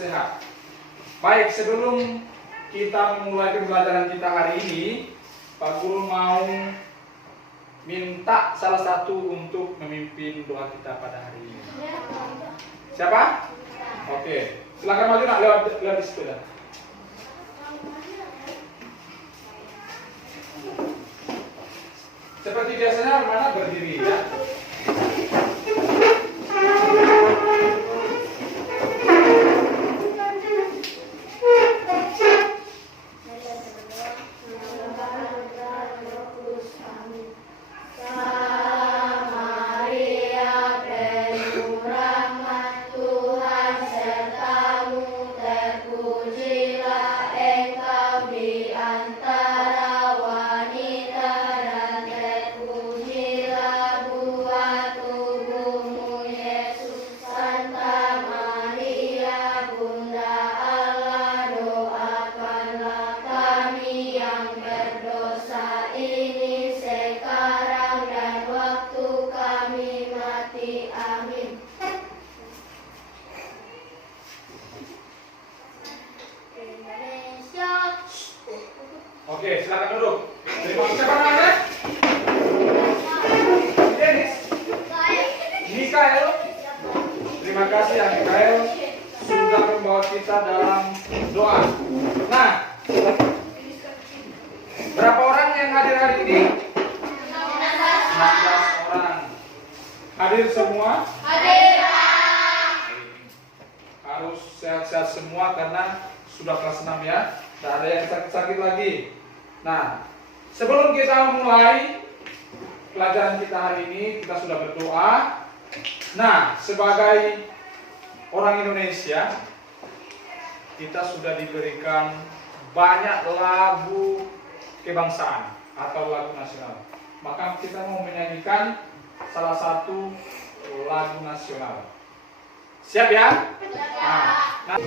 sehat. Baik, sebelum kita memulai pembelajaran kita hari ini, Pak Guru mau minta salah satu untuk memimpin doa kita pada hari ini. Siapa? Oke, silakan maju nak lewat di situ dah. Seperti biasanya mana berdiri ya. Oke, silakan duduk. Terima kasih. Siapa namanya? Dennis. Mikael. Terima kasih ya Mikael sudah membawa kita dalam doa. Nah, berapa orang yang hadir hari ini? 16 orang. Hadir semua? Hadir. Harus sehat-sehat semua karena sudah kelas 6 ya. Tidak ada yang sakit-sakit lagi. Nah, sebelum kita mulai pelajaran kita hari ini, kita sudah berdoa. Nah, sebagai orang Indonesia, kita sudah diberikan banyak lagu kebangsaan atau lagu nasional. Maka kita mau menyanyikan salah satu lagu nasional. Siap ya? Nah.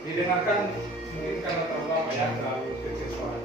Didengarkan mungkin karena terlalu lama ya, terlalu kecil suara.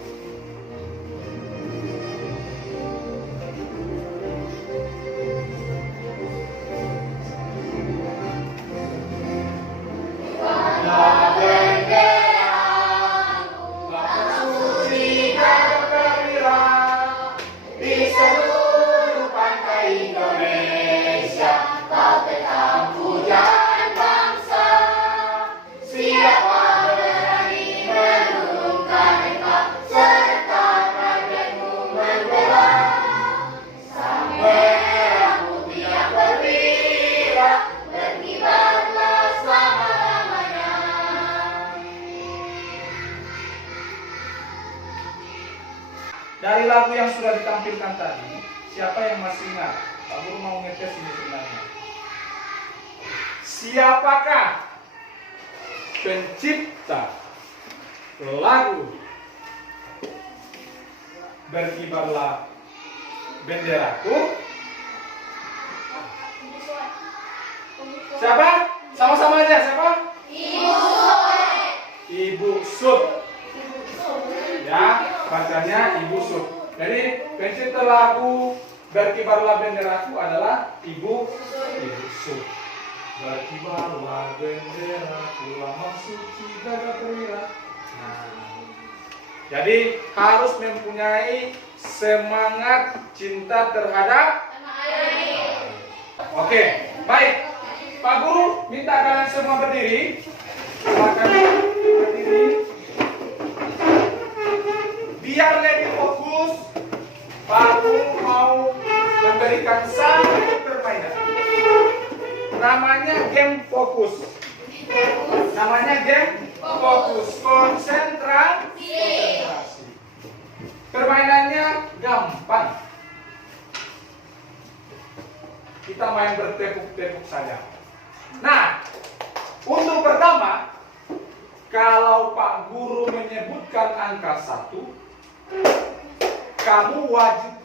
Dari lagu yang sudah ditampilkan tadi, siapa yang masih ingat? Pak Guru mau ngetes ini sebenarnya. Siapakah pencipta lagu Berkibarlah Benderaku? Siapa? Sama-sama aja, siapa? Ibu Sud. Ya, bacanya Ibu Sud. Jadi pencipta lagu Berkibarlah Benderaku adalah Ibu Sud. Berkibarlah benderaku, lambang suci gagah perwira. Nah, jadi harus mempunyai semangat cinta terhadap air. Oke, baik. Pak Guru minta kalian semua berdiri. Silakan berdiri. Biar lebih fokus Pak Guru mau memberikan satu permainan. Namanya game fokus. Namanya game fokus. Konsentrasi. Permainannya gampang. Kita main bertepuk-tepuk saja. Nah, untuk pertama, kalau Pak Guru menyebutkan angka 1, kamu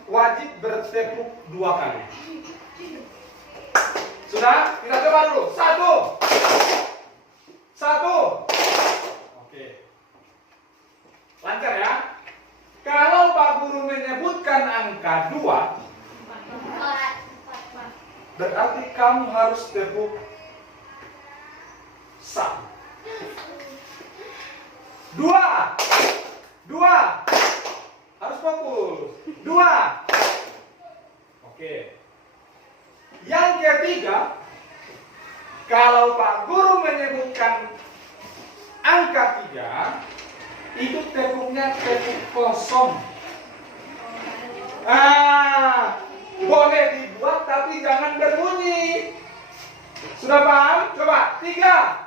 wajib bertepuk 2 kali. Sudah? Kita coba dulu. 1. Oke. Lancar ya? Kalau Pak Guru menyebutkan angka 2, berarti kamu harus tepuk 1. 2. Harus fokus. 2. Oke. Yang ketiga, kalau Pak Guru menyebutkan angka 3, itu tepuknya tepuk kosong. Boleh dibuat tapi jangan berbunyi. Sudah paham? Coba 3.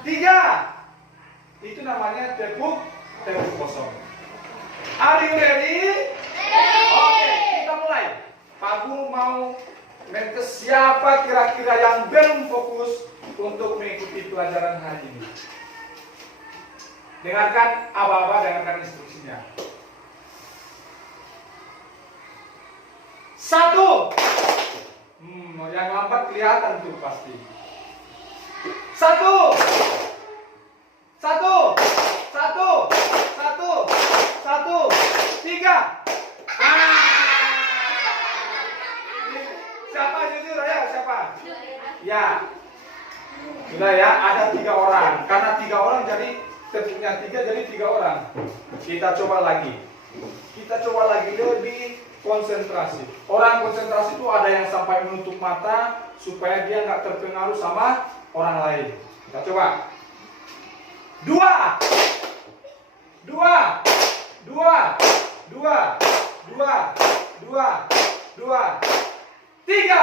3. Itu namanya tepuk kosong. Are you ready? Oke, kita mulai. Pak Guru mau siapa kira-kira yang belum fokus untuk mengikuti pelajaran hari ini. Dengarkan aba-aba, dengarkan instruksinya. 1. Yang lambat kelihatan tuh pasti. 1. Tiga. Siapa jujur ya? Siapa? Ya. Sudah ya, ada 3 orang. Karena 3 orang jadi tepuknya 3 jadi 3 orang. Kita coba lagi lebih konsentrasi. Orang konsentrasi itu ada yang sampai menutup mata supaya dia nggak terpengaruh sama orang lain. Kita coba. 2. 3.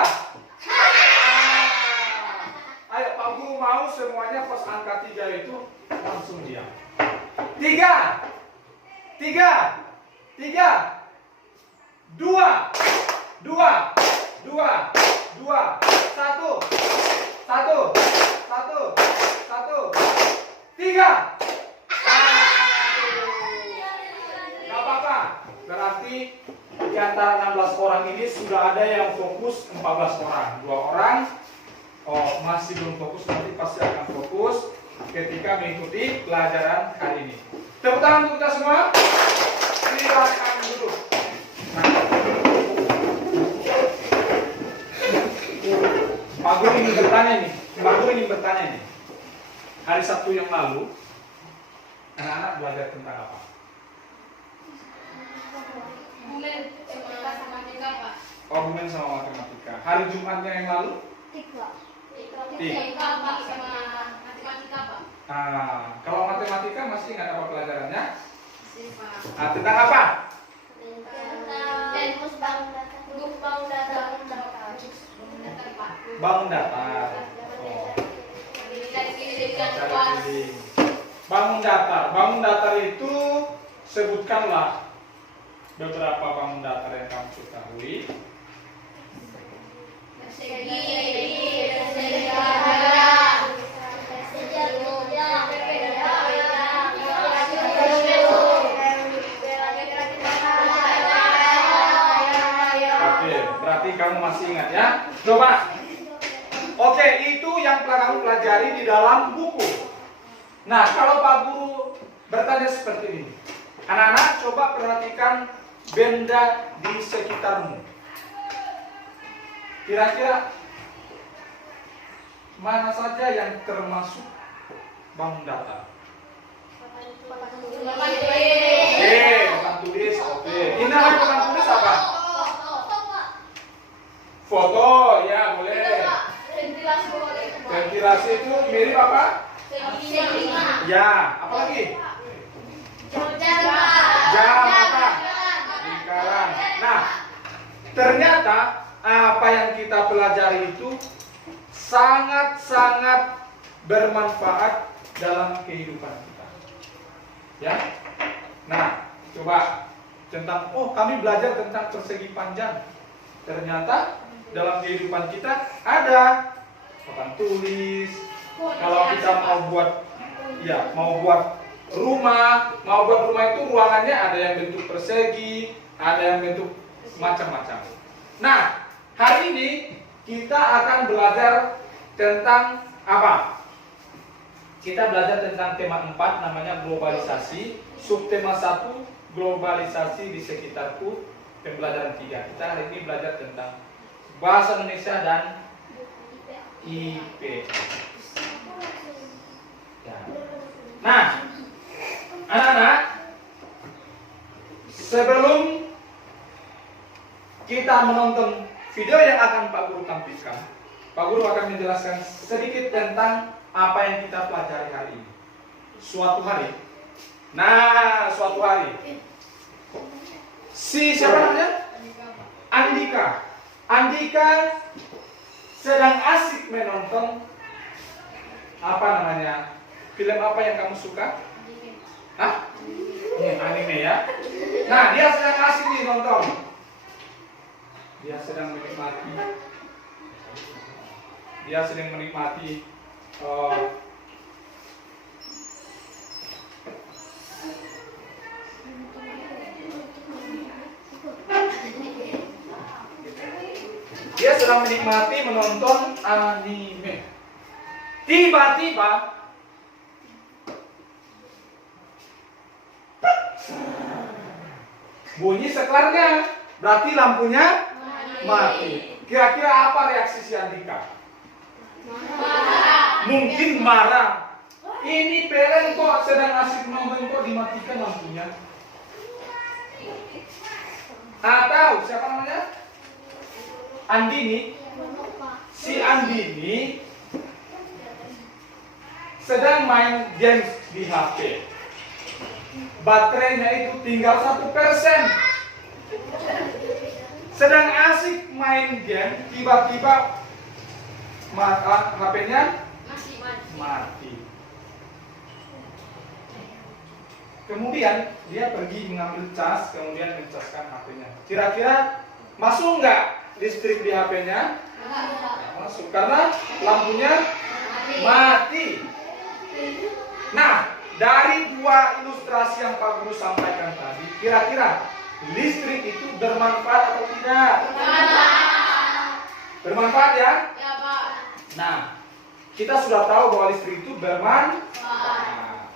Ayo Pak Guru mau semuanya pas angka 3 itu langsung diam. 3. 2. 3. Gak apa-apa. Berarti di antara 16 orang ini sudah ada yang fokus 14 orang. 2 orang masih belum fokus, nanti pasti akan fokus ketika mengikuti pelajaran hari ini. Tepuk tangan untuk kita semua. Silakan duduk. Pak Guru ingin bertanya nih. Hari Sabtu yang lalu, anak-anak belajar tentang apa? Hubungan sama matematika. Hari Jumatnya yang lalu? Matematika, Pak. Kalau matematika masih ingat apa pelajarannya? Tentang apa? Bangun datar. Bangun datar itu sebutkanlah beberapa bangun datar yang kamu ketahui. Berarti kamu masih ingat ya? Coba. Oke, itu yang telah kamu pelajari di dalam buku. Nah, kalau Pak Guru bertanya seperti ini. Anak-anak coba perhatikan benda di sekitarmu. Kira-kira mana saja yang termasuk bangun datar? Papan tulis. Oke. Ini namanya papan tulis apa? Foto, ya boleh. Ventilasi itu mirip apa? Ya, apa lagi? Jam apa? Lingkaran. Nah, ternyata apa yang kita pelajari itu sangat-sangat bermanfaat dalam kehidupan kita. Ya. Nah, coba tentang kami belajar tentang persegi panjang. Ternyata dalam kehidupan kita ada papan tulis. Kalau kita mau buat rumah itu ruangannya ada yang bentuk persegi, ada yang bentuk macam-macam. Nah, hari ini kita akan belajar tentang apa? Kita belajar tentang tema 4 namanya globalisasi, subtema 1 globalisasi di sekitarku, pembelajaran 3. Kita hari ini belajar tentang bahasa Indonesia dan IP. Ya. Nah, anak-anak, sebelum kita menonton video yang akan Pak Guru tampilkan, Pak Guru akan menjelaskan sedikit tentang apa yang kita pelajari hari ini. Suatu hari, si siapa namanya? Andika sedang asik menonton apa namanya? Film apa yang kamu suka? Hah? Anime ya. Nah, dia sedang asik nih nonton. Dia sedang menikmati menonton anime. Tiba-tiba bunyi seklarnya, berarti lampunya mati. Kira-kira apa reaksi si Andika? Mungkin marah. Ini Pelen kok sedang asik nonton kok dimatikan lampunya? Atau siapa namanya? Andini. Si Andini sedang main games di HP. Baterainya itu tinggal 1%. Sedang asik main game, tiba-tiba HP-nya mati. Kemudian dia pergi mengambil cas, kemudian mencaskan HP-nya. Kira-kira masuk nggak listrik di HP-nya? Masuk, karena lampunya mati. Nah, dari dua ilustrasi yang Pak Guru sampaikan tadi, kira-kira listrik itu bermanfaat atau tidak? Bermanfaat ya? Ya, Pak. Nah, kita sudah tahu bahwa listrik itu bermanfaat.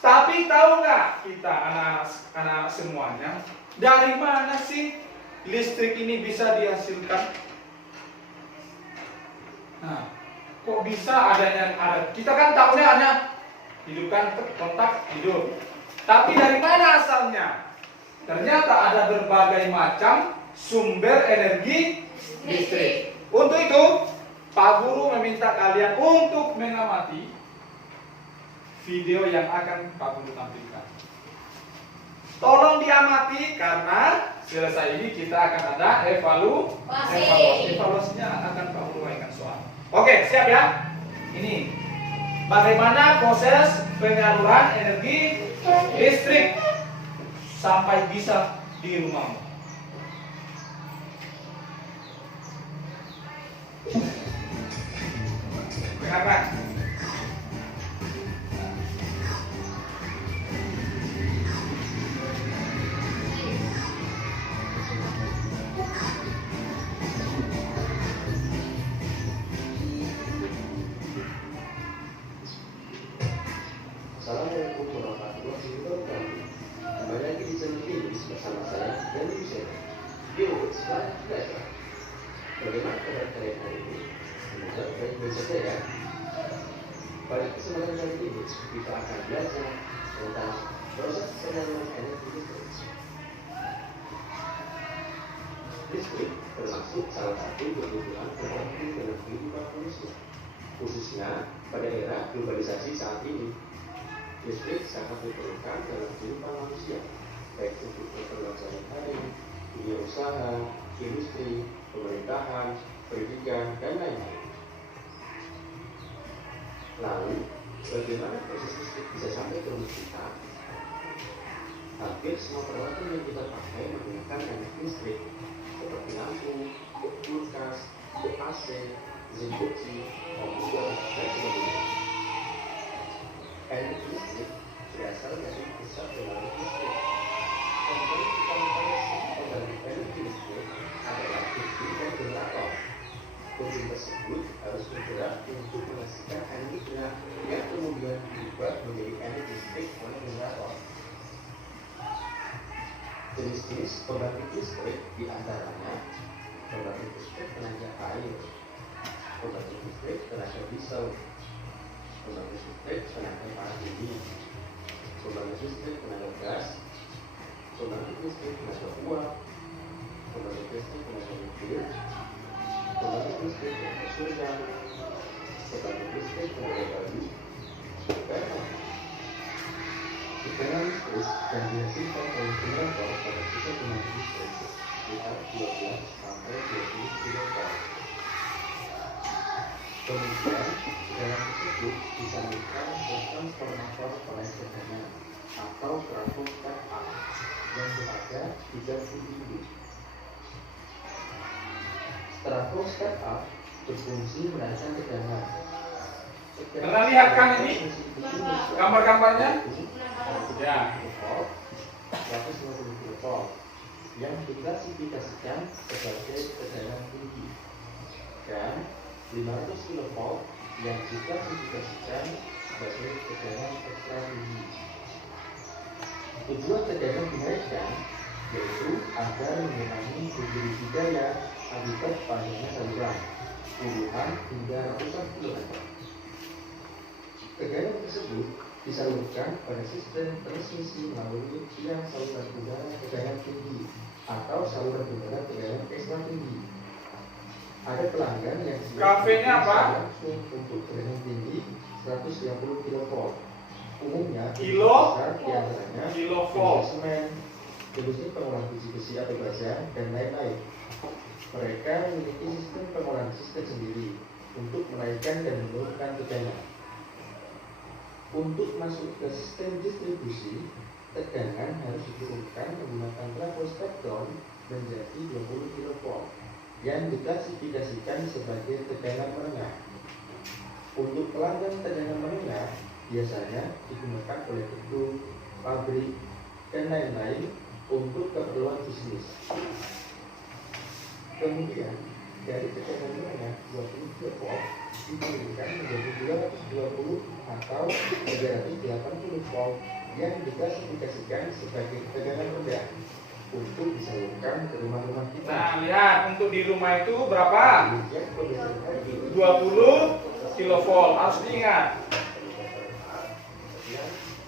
Tapi tahu nggak kita anak-anak semuanya, dari mana sih listrik ini bisa dihasilkan? Nah, kok bisa ada? Kita kan tahunya hanya hidupkan kontak hidup. Tapi dari mana asalnya? Ternyata ada berbagai macam sumber energi listrik. Untuk itu, Pak Guru meminta kalian untuk mengamati video yang akan Pak Guru tampilkan. Tolong diamati karena selesai ini kita akan ada evaluasi. Evaluasinya akan Pak Guru uraikan soal. Oke, siap ya? Ini bagaimana proses penyaluran energi listrik sampai bisa di rumahmu. Dengarkan. Assalamualaikum warahmatullahi wabarakatuh. Kembali lagi di channel ini bersama saya dan Yusuf. Yuk, sekarang belajar. Bagaimana kabar kalian hari ini? Semoga baik-baik saja ya. Pada kesempatan kali ini kita akan belajar tentang proses penyaluran energi listrik. Listrik termasuk salah satu kebutuhan penting dalam kehidupan manusia, khususnya pada era globalisasi saat ini. Listrik sangat diperlukan dalam kehidupan manusia, baik untuk keperluan sehari-hari, dunia usaha, industri, pemerintahan, pendidikan, dan lain-lain. Lalu, bagaimana proses listrik bisa sampai ke rumah kita? Hampir semua peralatan yang kita pakai menggunakan energi listrik, seperti lampu, kulkas, AC, mesin cuci, komputer, dan sebagainya. Energi listrik berasal dari pusat pembangkit listrik. Komponen utama pembangkit energi listrik adalah turbin dan generator. Turbin tersebut harus bergerak untuk menghasilkan energi gerak yang kemudian diubah menjadi energi listrik oleh generator. Jenis-jenis pembangkit listrik diantaranya pembangkit listrik tenaga air, pembangkit listrik tenaga diesel, pembangkit listrik tenaga panas dingin, pembangkit listrik tenaga gas, pembangkit listrik tenaga uap, pembangkit listrik tenaga nuklir, pembangkit listrik tenaga surya, pembangkit listrik tenaga bayu, dan lain-lain. Tegangan listrik yang dihasilkan oleh generator pada pusat pembangkit listrik sekitar 12 sampai 20 kV. Kemudian, tegangan tersebut disalurkan ke transformator penaik tegangan atau trafo step up yang berada di 30 kV. Trafo step up berfungsi menaikkan tegangan. Pernah lihat kan ini gambar-gambarnya? Ya. 150 kV yang diklasifikasikan sebagai tegangan tinggi dan 500 kV yang diklasifikasikan sebagai tegangan ekstra tinggi. Tujuan tegangan dinaikkan yaitu agar mengurangi kontribusi daya akibat panjangnya saluran puluhan hingga ratusan kilometer. Tegangan tersebut disalurkan pada sistem transmisi melalui tiang saluran udara tegangan tinggi atau saluran udara tegangan ekstra tinggi. Ada pelanggan yang Kafenya apa? langsung untuk tegangan tinggi 150 kV. Umumnya Kilo? besar diantaranya Kilovolt. semen, industri pengolahan besi atau baja, dan lain-lain. Mereka memiliki sistem pengolahan sistem sendiri untuk menaikkan dan menurunkan tegangan. Untuk masuk ke sistem distribusi, tegangan harus diturunkan menggunakan trafo step down menjadi 20 kV yang diklasifikasikan sebagai tegangan menengah. Untuk pelanggan tegangan menengah biasanya digunakan oleh gedung, pabrik, dan lain-lain untuk keperluan bisnis. Kemudian dari tegangan menengah 20 kV diturunkan menjadi 220 atau 380 volt yang diklasifikasikan sebagai tegangan rendah untuk disalurkan ke rumah-rumah kita. Nah, lihat untuk di rumah itu berapa? 20 kV. Harus diingat.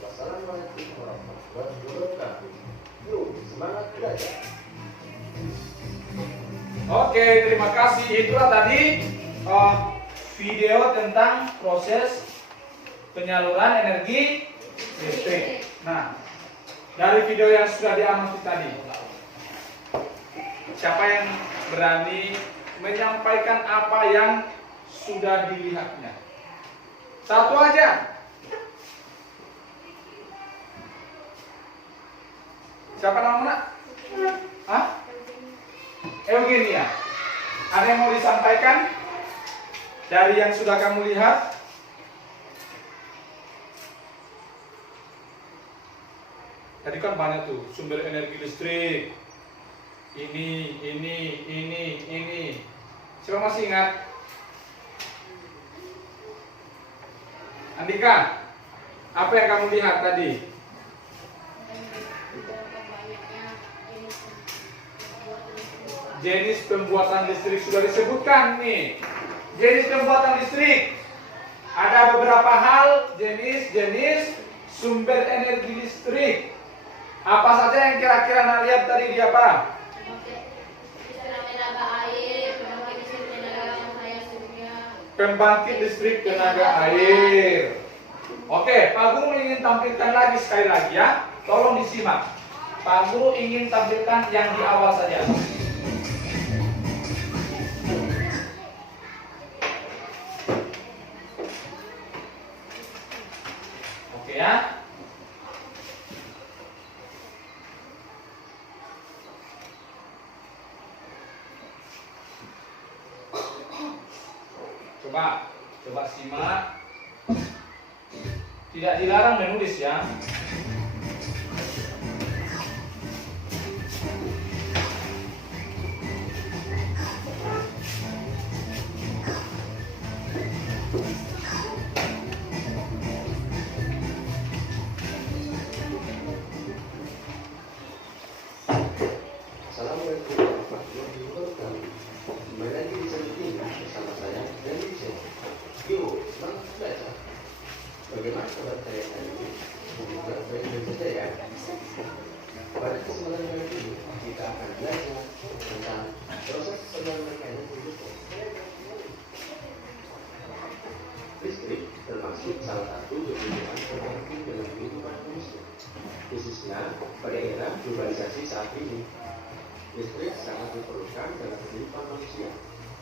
Wassalamualaikum warahmatullahi wabarakatuh. Yuk, semangat belajar. Oke, terima kasih. Itulah tadi video tentang proses penyaluran energi listrik. Nah, dari video yang sudah diamati tadi, siapa yang berani menyampaikan apa yang sudah dilihatnya? Satu aja. Siapa namanya? Hah? Eugenia. Ada yang mau disampaikan dari yang sudah kamu lihat? Tadi kan banyak tuh sumber energi listrik. Ini. Siapa masih ingat? Andika, apa yang kamu lihat tadi? Jenis pembuatan listrik sudah disebutkan nih. Jenis pembuatan listrik ada beberapa hal jenis sumber energi listrik. Apa saja yang kira-kira Anda lihat tadi di apa? Pembangkit listrik tenaga air. Oke, Pak Guru ingin tampilkan lagi sekali lagi ya. Tolong disimak. Pak Guru ingin tampilkan yang di awal saja. Oke ya. Coba simak. Tidak dilarang menulis ya. Assalamualaikum warahmatullahi wabarakatuh. Kembali lagi di channel ini bersama saya dan Yusuf. Yuk, semangat belajar. Bagaimana kabar kalian hari ini? Semoga baik-baik saja ya. Pada kesempatan kali ini kita akan belajar tentang proses pengeluaran energi listrik. Listrik termasuk salah satu kebutuhan terpenting dalam kehidupan manusia, khususnya pada era globalisasi saat ini. Listrik sangat diperlukan dalam kehidupan manusia,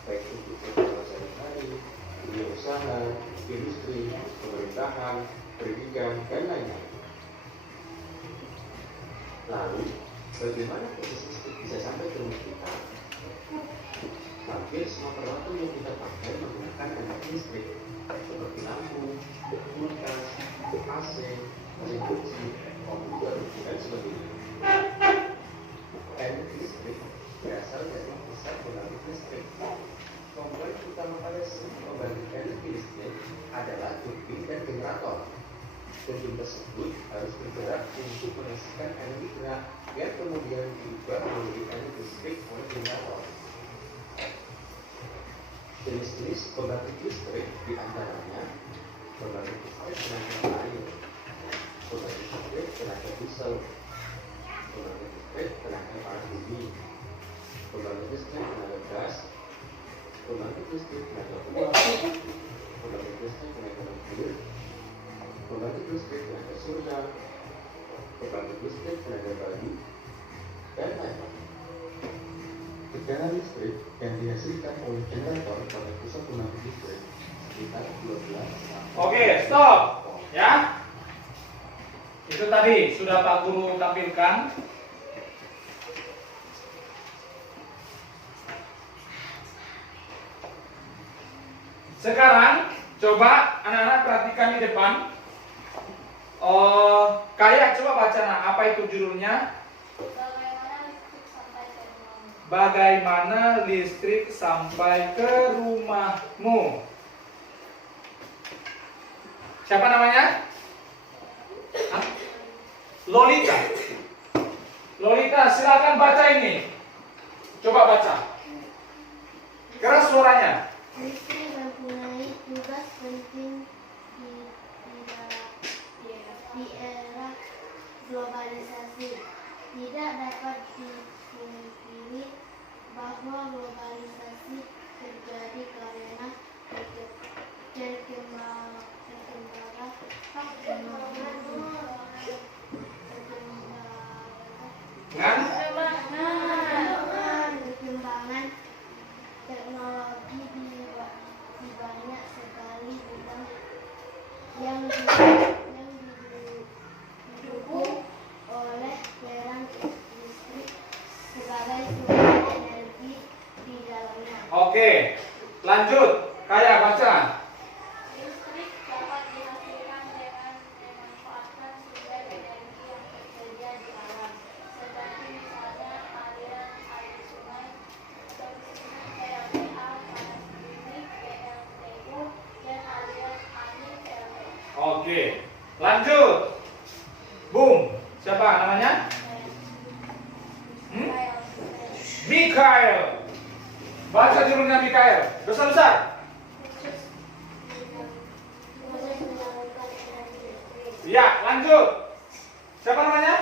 baik untuk keperluan sehari-hari, dunia usaha, industri, pemerintahan, pendidikan, dan lain-lain. Lalu, bagaimana proses listrik bisa sampai ke rumah kita? Hampir semua peralatan yang kita pakai menggunakan energi listrik, seperti lampu, kulkas, AC, mesin cuci, komputer, dan sebagainya. Energi listrik berasal dari pusat pembangkit listrik. Komponen utama pada sistem pembangkit energi listrik adalah turbin dan generator. Turbin tersebut harus bergerak untuk menghasilkan energi gerak yang kemudian diubah menjadi energi listrik oleh generator. Jenis-jenis pembangkit listrik diantaranya pembangkit listrik tenaga air, pembangkit listrik tenaga diesel, pembangkit listrik tenaga panas bumi, pembangkit listrik tenaga gas, pembangkit listrik tenaga uap, pembangkit listrik tenaga nuklir, pembangkit listrik tenaga surya, pembangkit listrik tenaga bayu, dan lain-lain. Tegangan listrik yang dihasilkan oleh generator pada pusat pembangkit listrik sekitar 12. Oke, stop. Ya. Itu tadi sudah Pak Guru tampilkan. Sekarang coba anak-anak perhatikan di depan. Kayak coba baca apa itu judulnya? Bagaimana listrik sampai ke rumahmu? Siapa namanya? Hah? Lolita. Lolita, silakan baca ini. Coba baca. Keras suaranya. Listrik mempunyai tugas penting di era globalisasi. Tidak dapat dipungkiri bahwa globalisasi terjadi karena perkembangan teknologi di banyak sekali bidang yang didukung oleh peran listrik sebagai sumber energi di dalamnya. Oke, lanjut. Kayak baca. Listrik dapat dihasilkan dengan memanfaatkan sumber energi yang tersedia di alam, seperti misalnya aliran air sungai, kemiskinan PLTA, panas bumi, PLTU, dan aliran angin PLTU. Oke, lanjut. Boom. Siapa namanya? Mikael. Baca judulnya Mikael. Besar-besar. Proses menyalurkan energi listrik. Ya, lanjut. Siapa namanya?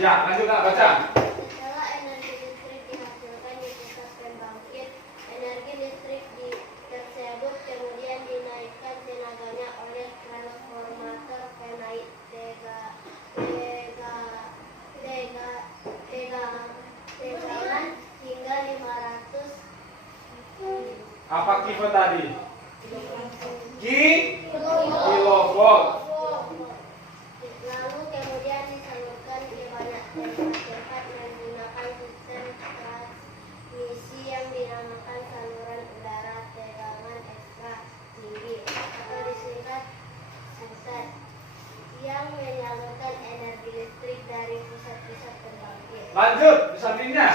Ya, lanjut Kak, baca. Setelah energi listrik dihasilkan di pusat pembangkit, energi listrik tersebut kemudian dinaikkan tenaganya oleh Apa kilowatt tadi? Kilovolt. Lalu kemudian disalurkan ke banyak tempat menggunakan sistem transmisi yang dinamakan saluran udara tegangan ekstra tinggi atau disingkat SUSET, yang menyalurkan energi listrik dari pusat-pusat pembangkit. Lanjut, di sampingnya.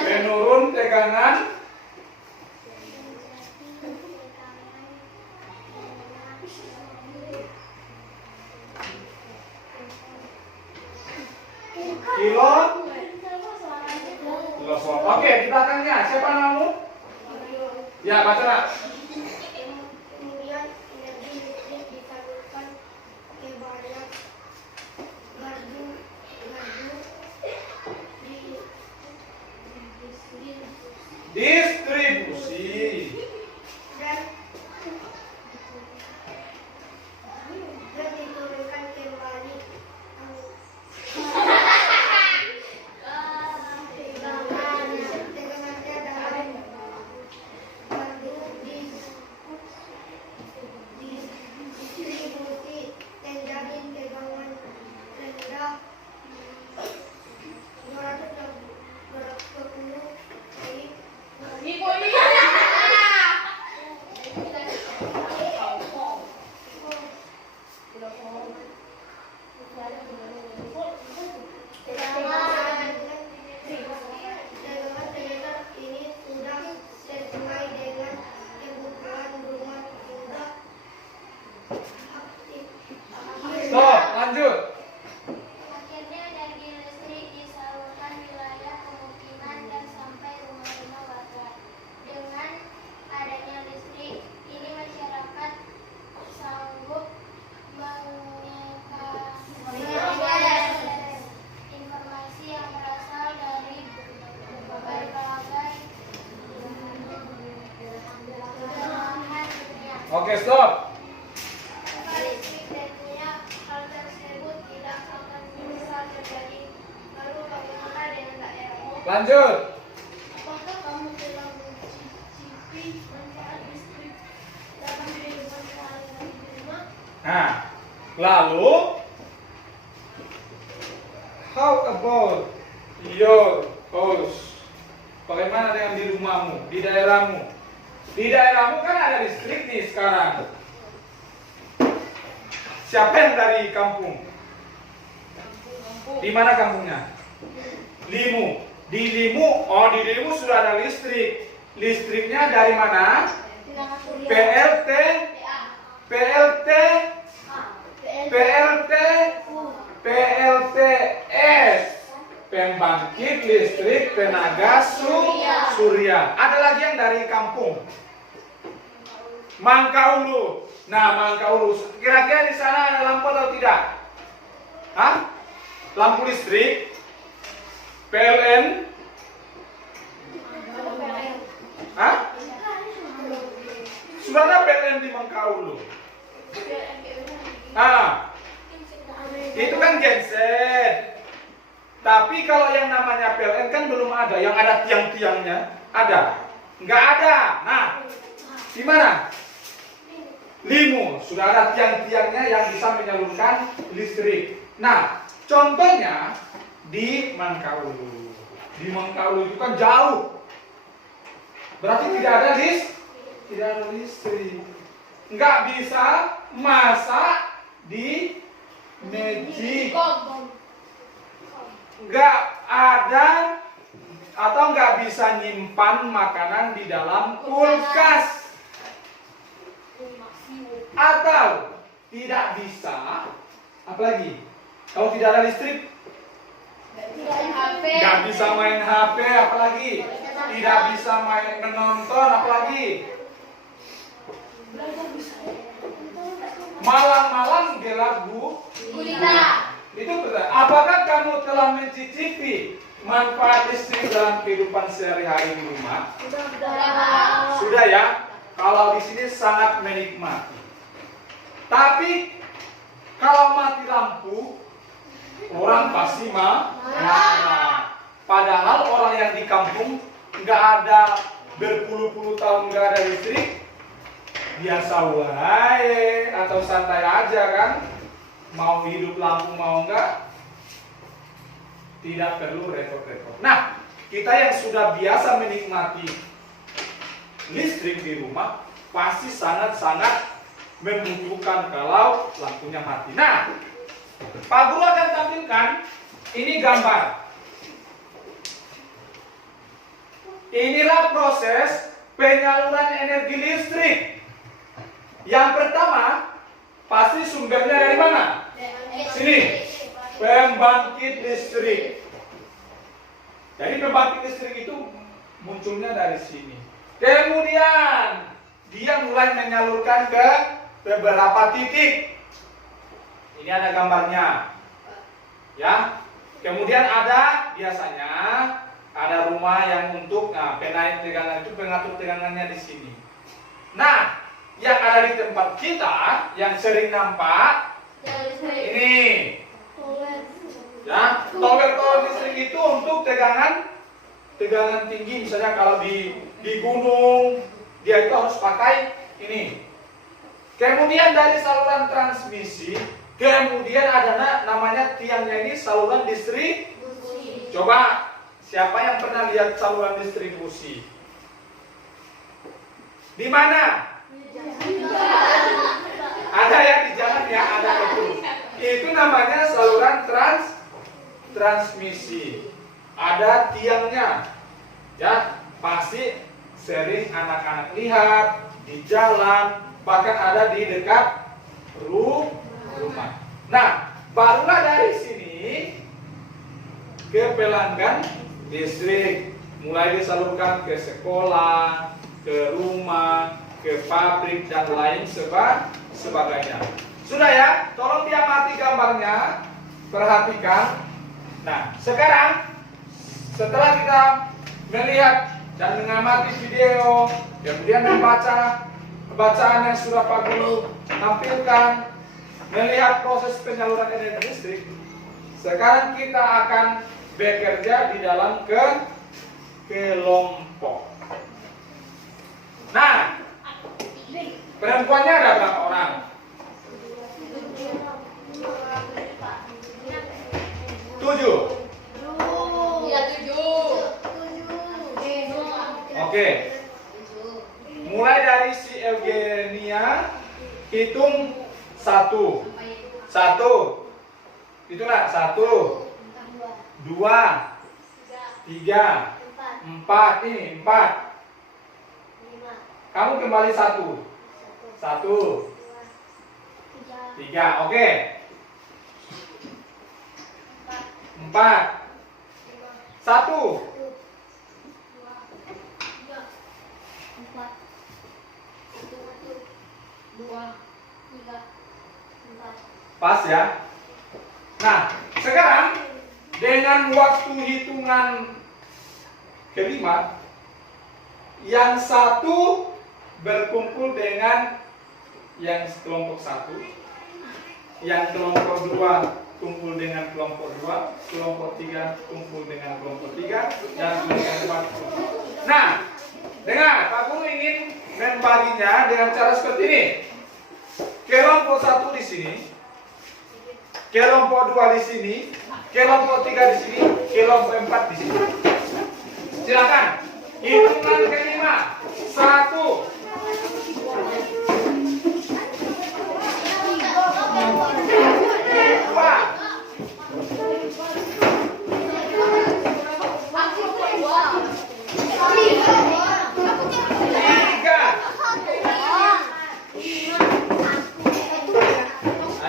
Menurun tegangan kilovolt. Oke, kita tanya, siapa namamu? Ya, baca. Kemudian energi listrik disalurkan ke banyak gardu Distribusi. dan diturunkan kembali tegangannya dalam gardu distribusi menjadi tegangan rendah 220 tegangan ini sudah sesuai dengan kebutuhan rumah tangga. Stop, lanjut. Akhirnya energi listrik disalurkan wilayah pemukiman dan sampai rumah-rumah warga. Dengan adanya listrik, ini masyarakat sanggup mengakses informasi yang berasal dari berbagai belahan dunia. Oke, stop. Tanpa listrik tentunya hal tersebut tidak akan bisa terjadi. Lalu bagaimana dengan daerahmu? Lanjut. Apakah kamu telah mencicipi manfaat listrik dalam kehidupan sehari-hari di rumah? Nah, lalu how about your house? Bagaimana dengan di rumahmu, di daerahmu? Di daerahmu kan ada listrik nih sekarang. Siapa yang dari kampung? Di mana kampungnya? Limu. Di Limu, di Limu sudah ada listrik. Listriknya dari mana? PLT, PLT, PLT, PLTS, pembangkit listrik tenaga surya. Ada lagi yang dari kampung, Mangkaulu. Nah, Mangkaulu, kira-kira di sana ada lampu atau tidak? Hah? Lampu listrik? PLN? Hah? Sudah ada PLN di Mangkaulu. Nah, itu kan genset. Tapi kalau yang namanya PLN kan belum ada. Yang ada tiang-tiangnya ada? Nggak ada. Nah, di mana? Limu, sudah ada tiang-tiangnya yang bisa menyalurkan listrik. Nah, contohnya di Mangkaulu. Di Mangkaulu itu kan jauh. Berarti tidak ada listrik. Nggak bisa masak di Magic. Nggak ada atau nggak bisa nyimpan makanan di dalam kulkas. Atau tidak bisa, apalagi Kalau tidak ada listrik, HP. nggak bisa main HP, apalagi tidak bisa main menonton, apalagi malam-malam gelap Gulita. Itu betul. Apakah kamu telah mencicipi manfaat listrik dalam kehidupan sehari-hari di rumah? Sudah ya. Kalau di sini sangat menikmati. Tapi kalau mati lampu, orang pasti marah. Padahal orang yang di kampung nggak ada berpuluh-puluh tahun nggak ada listrik, biasa wae atau santai aja kan. Mau hidup lampu mau enggak, tidak perlu repot-repot. Nah, kita yang sudah biasa menikmati listrik di rumah pasti sangat-sangat membutuhkan kalau lampunya mati. Nah, Pak Guru akan tampilkan ini gambar. Inilah proses penyaluran energi listrik. Yang pertama, pasti sumbernya dari mana? Sini, pembangkit listrik. Jadi pembangkit listrik itu munculnya dari sini. Kemudian dia mulai menyalurkan ke beberapa titik. Ini ada gambarnya, ya. Kemudian ada biasanya ada rumah yang untuk penaik tegangan itu pengatur tegangannya di sini. Nah, yang ada di tempat kita yang sering nampak ini, ya, tower listrik itu untuk tegangan tinggi. Misalnya kalau di gunung dia itu harus pakai ini. Kemudian dari saluran transmisi, kemudian ada namanya tiangnya ini saluran distribusi. Coba siapa yang pernah lihat saluran distribusi? Di mana? Ada ya di jalan ya, ada itu. Itu namanya saluran transmisi. Ada tiangnya. Ya, pasti sering anak-anak lihat di jalan, bahkan ada di dekat rumah. Nah, barulah dari sini ke pelanggan listrik, mulai disalurkan ke sekolah, ke rumah, ke pabrik dan lain sebagainya. Sudah ya, tolong diamati gambarnya, perhatikan. Nah, sekarang setelah kita melihat dan mengamati video, kemudian membaca bacaan yang sudah Pak Guru tampilkan, melihat proses penyaluran energi listrik, sekarang kita akan bekerja di dalam kelompok. Nah, perempuannya ada berapa orang? 7. Iya 7. Oke. Mulai dari si Eugenia, hitung 1. 1. Itulah 1, 2, 3, 4. Ini 4. Kamu kembali 1. 1, 3. Oke. 4. 1. Pas ya. Nah, sekarang dengan waktu hitungan kelima, yang 1 berkumpul dengan yang kelompok 1, yang kelompok 2 kumpul dengan kelompok 2, kelompok 3 kumpul dengan kelompok 3, dan kelompok 4. Nah, dengar, Pak Guru ingin membaginya dengan cara seperti ini. Kelompok 1 di sini, kelompok 2 di sini, kelompok 3 di sini, kelompok 4 di sini. Silakan. Hitungan kelima. 1, 2, 3.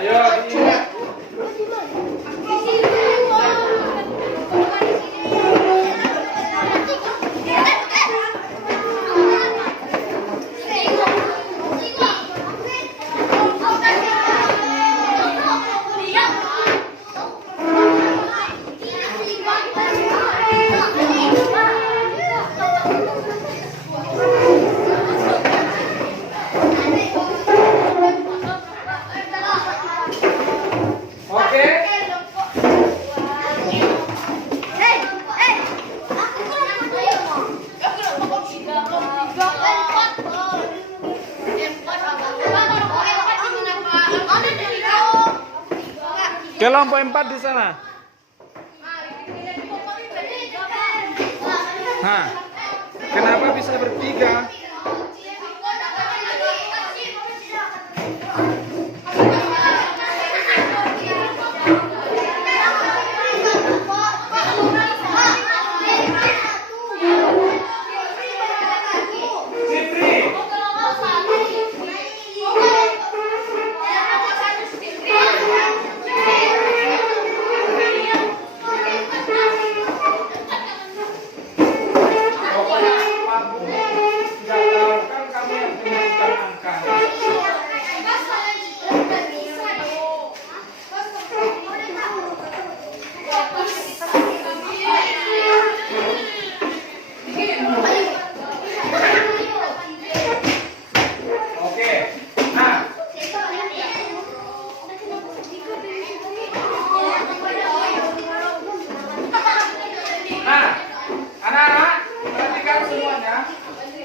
Ayo diingat. Kelompok 4 di sana. Nah, kenapa bisa bertiga?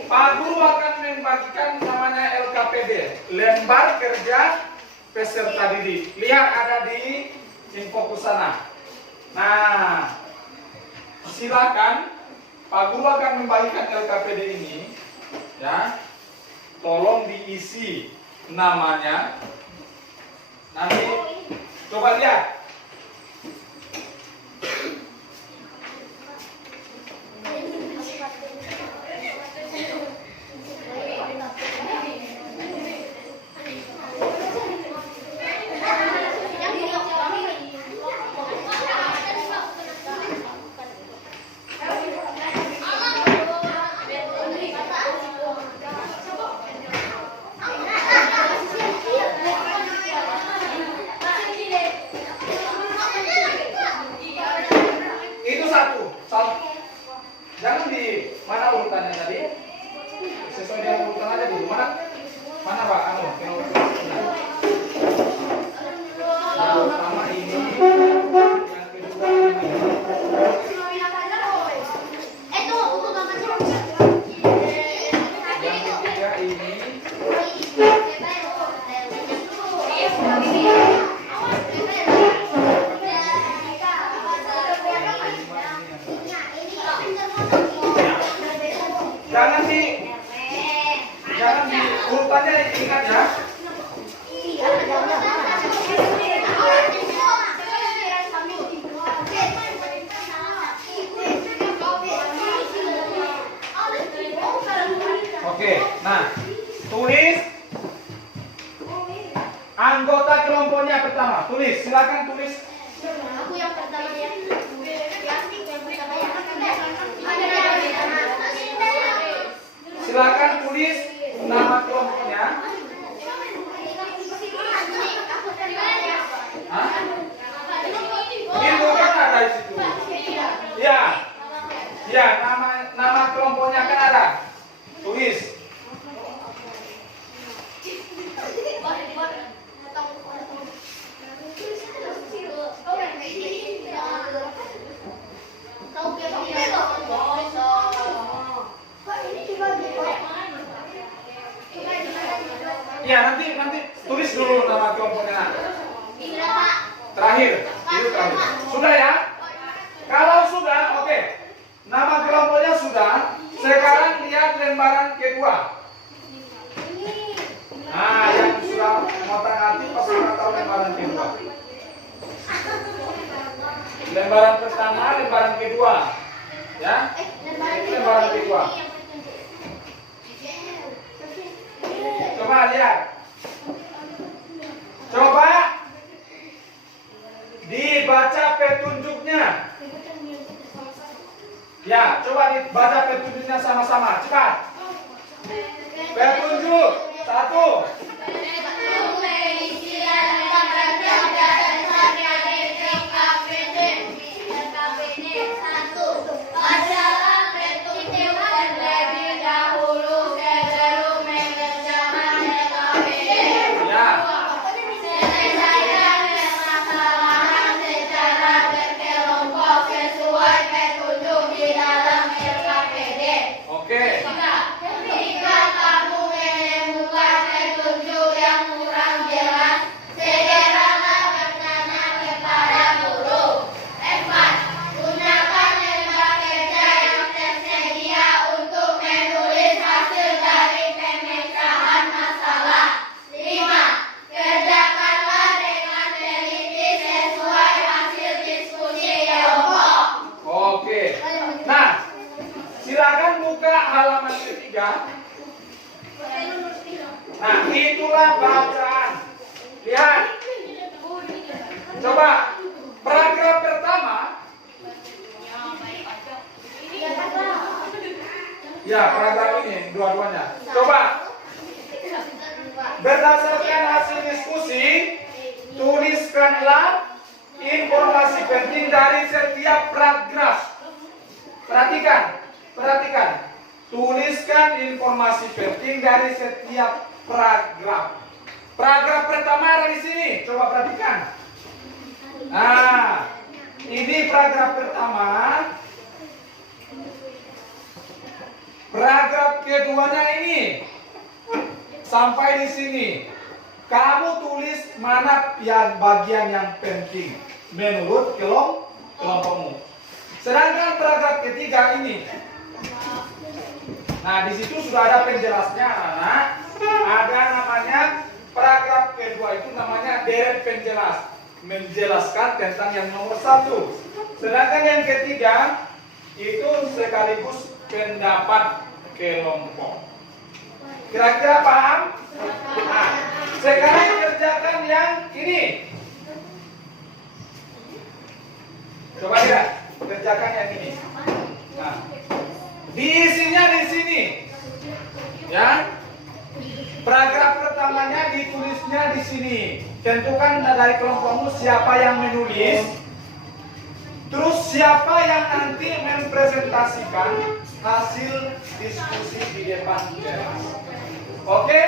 Pak Guru akan membagikan namanya LKPD, lembar kerja peserta didik. Lihat ada di info sana. Nah, silakan Pak Guru akan membagikan LKPD ini, ya. Tolong diisi namanya. Nanti coba lihat. Jangan di mana urutannya tadi? Sesuai dengan urutan aja dulu. Mana Pak? Yang pertama ini, yang kedua ini. Yang ketiga ini. Jangan di urutannya ingat ya. Oke, nah tulis anggota kelompoknya pertama. Tulis, silakan tulis. Aku yang pertama ya. Silakan tulis nama kelompoknya. Hah? Itu kan ada di situ. Ya, ya nama kelompoknya kan ada. Tulis. Ya nanti tulis dulu nama kelompoknya. Terakhir, itu terakhir. Sudah ya? Kalau sudah, oke. Nama kelompoknya sudah. Sekarang lihat lembaran kedua. Nah, yang sudah ngotak-ngatik pasti tahu lembaran kedua. Lembaran pertama, lembaran kedua. Ya? Itu lembaran kedua. Coba lihat. Coba dibaca petunjuknya. Ya, coba dibaca petunjuknya sama-sama. Cepat. Petunjuk. 1. Jika kamu menemukan petunjuk Coba paragraf pertama. Ya, paragraf ini dua-duanya. Coba berdasarkan hasil diskusi, tuliskanlah informasi penting dari setiap paragraf. Perhatikan. Tuliskan informasi penting dari setiap paragraf. Paragraf pertama ada di sini. Coba perhatikan. Nah, ini paragraf pertama. Paragraf keduanya ini. Sampai di sini. Kamu tulis mana yang bagian yang penting menurut kelompokmu. Sedangkan paragraf ketiga ini. Nah, di situ sudah ada penjelasnya, anak-anak. Ada namanya paragraf kedua itu namanya deret penjelas, menjelaskan tentang yang nomor 1. Sedangkan yang ketiga itu sekaligus pendapat kelompok. Kira-kira paham? Nah, sekarang kerjakan yang ini. Coba lihat, kerjakan yang ini. Nah, diisinya di sini, ya. Paragraf pertamanya ditulisnya di sini. Tentukan dari kelompokmu siapa yang menulis, terus siapa yang nanti mempresentasikan hasil diskusi di depan kelas. Oke?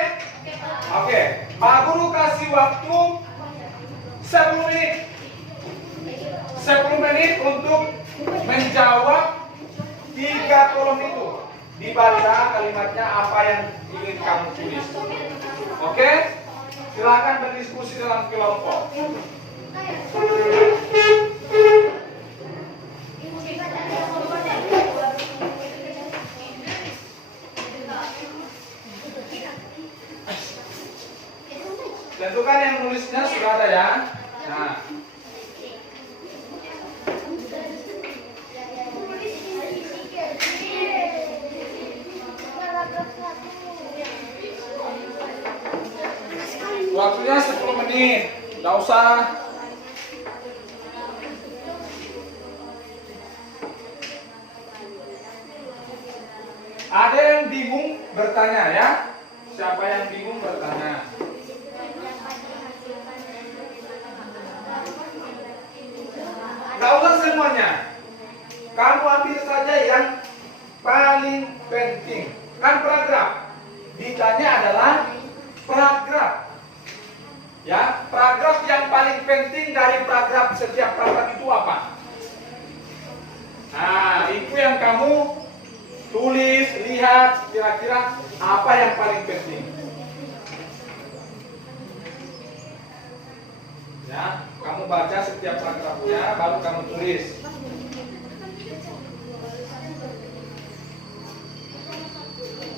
Oke. Pak Guru kasih waktu 10 menit. 10 menit untuk menjawab 3 kolom itu. Dibaca kalimatnya apa yang ingin kamu tulis. Oke? Silakan berdiskusi dalam kelompok. Tentukan yang nulisnya sudah ada ya. Nah. Waktunya 10 menit. Enggak usah. Ada yang bingung bertanya ya? Siapa yang bingung bertanya? Gak usah semuanya. Kamu ambil saja yang paling penting. Kan paragraf. Ditanya adalah paragraf. Ya, paragraf yang paling penting dari paragraf setiap paragraf itu apa? Nah, itu yang kamu tulis, lihat kira-kira apa yang paling penting. Ya, kamu baca setiap paragrafnya, baru kamu tulis.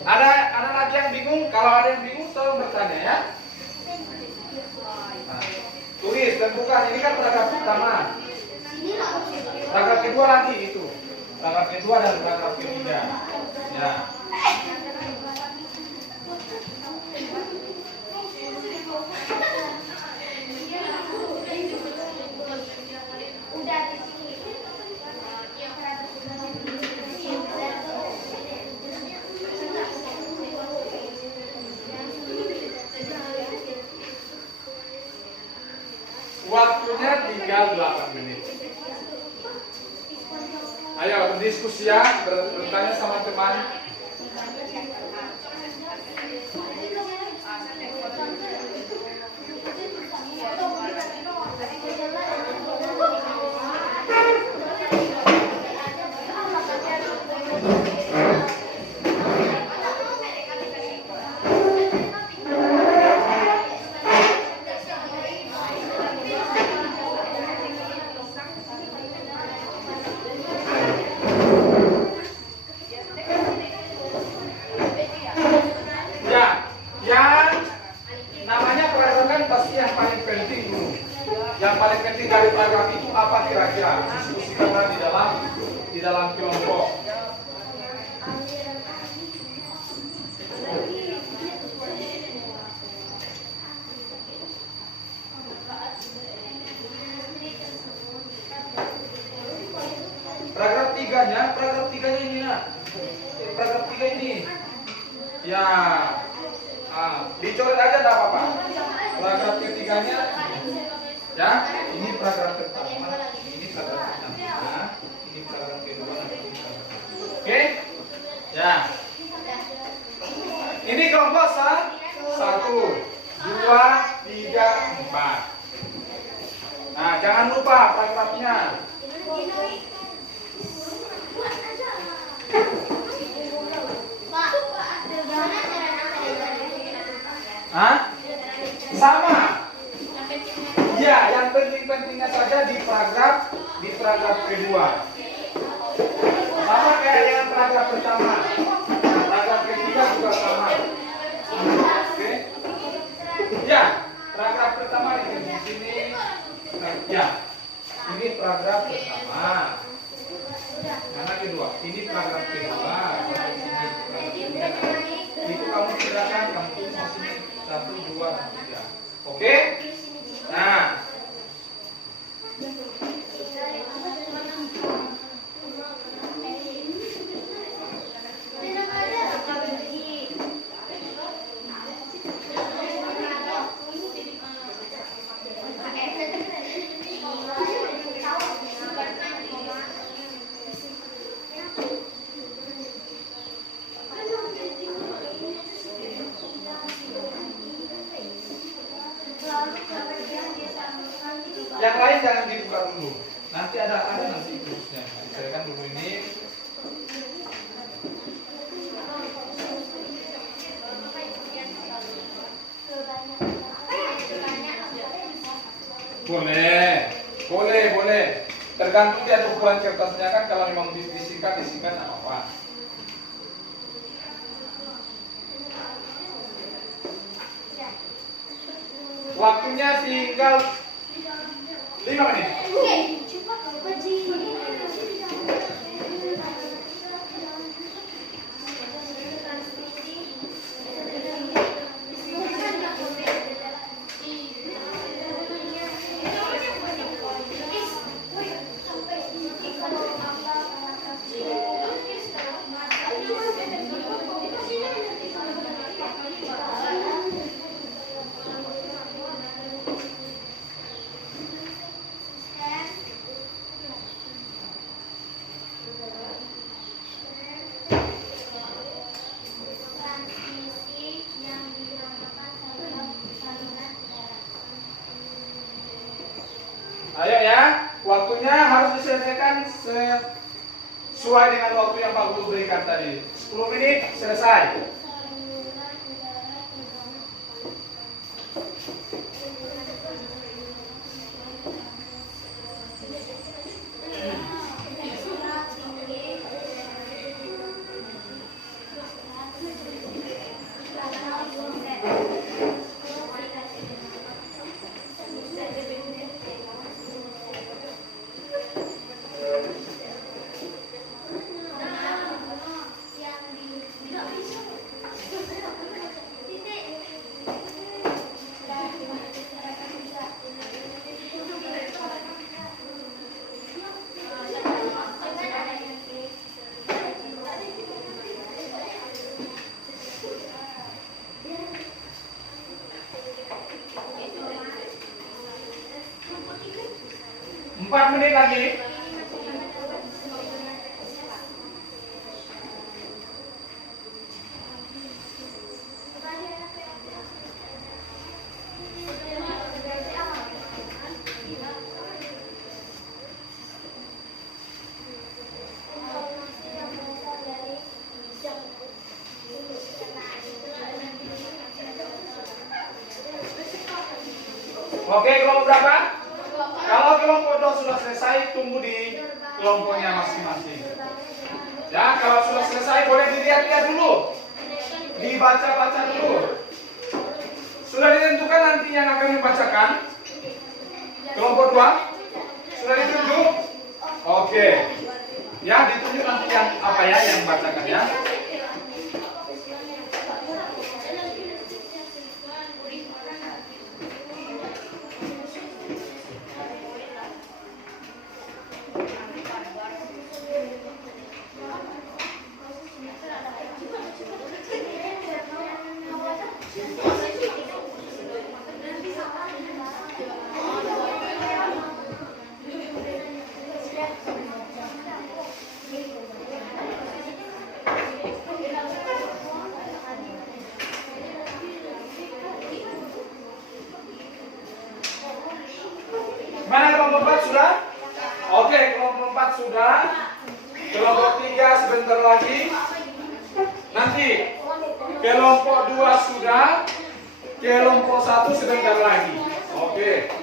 Ada lagi yang bingung? Kalau ada yang bingung, tolong bertanya ya. Nah, tulis, tentukan. Ini kan paragraf pertama. Paragraf kedua lagi itu. Paragraf kedua dan paragraf ketiga. Ya. Waktunya tinggal 8 menit. Ayo berdiskusi ya, bertanya sama teman. Yang paling penting dari paragraf itu apa kira-kira? Diskusikanlah di dalam kelompok. paragraf 3-nya ini ya. Paragraf 3 ini. Ya. Dicoret aja enggak apa-apa. Paragraf ketiganya ya, ini paragraf pertama, ini paragraf pertama, ini paragraf kedua, oke? Ya. Ini kelompok 1, 2, 3, 4. Nah, jangan lupa paragrafnya. Hah? Sama. Ya, yang penting-pentingnya saja di paragraf kedua. Sama kayak dengan paragraf pertama. Paragraf ketiga juga sama. Oke? Ya, paragraf pertama di sini. Ya, ini paragraf pertama. Mana kedua? Ini paragraf kedua. Itu kamu silakan kamu tulis di sini 1, 2, 3. Oke? Nah. Yang lain jangan dibuka dulu. Nanti ada nanti terusnya. Saya kan dulu ini. Boleh. Tergantung dia ukuran kertasnya kan. Kalau memang disingkat apa-apa. Waktunya tinggal 5 menit. Ayo ya, waktunya harus diselesaikan sesuai dengan waktu yang Pak Guru berikan tadi. 10 menit selesai. Empat menit lagi. Oke, kelompok berapa? Kalau kelompok 2 sudah selesai, tunggu di kelompoknya masing-masing. Ya, kalau sudah selesai boleh dilihat-lihat dulu. Dibaca-baca dulu. Sudah ditentukan nanti yang akan membacakan? Kelompok 2? Sudah ditunjuk? Oke. Ya, ditunjuk nanti yang apa ya yang bacakan ya. sudah? Oke, kelompok 4 sudah. Kelompok 3 sebentar lagi. Nanti kelompok 2 sudah. Kelompok 1 sebentar lagi. Oke.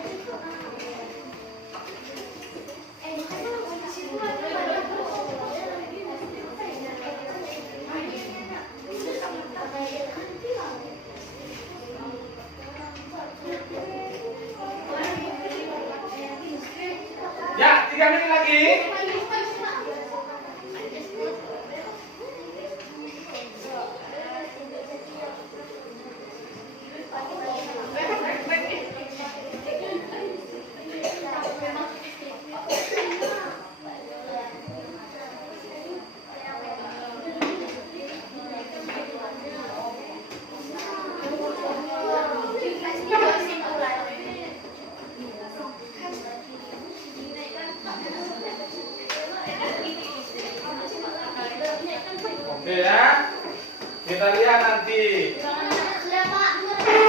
Ya, 3 menit lagi. Oke ya. Kita lihat nanti.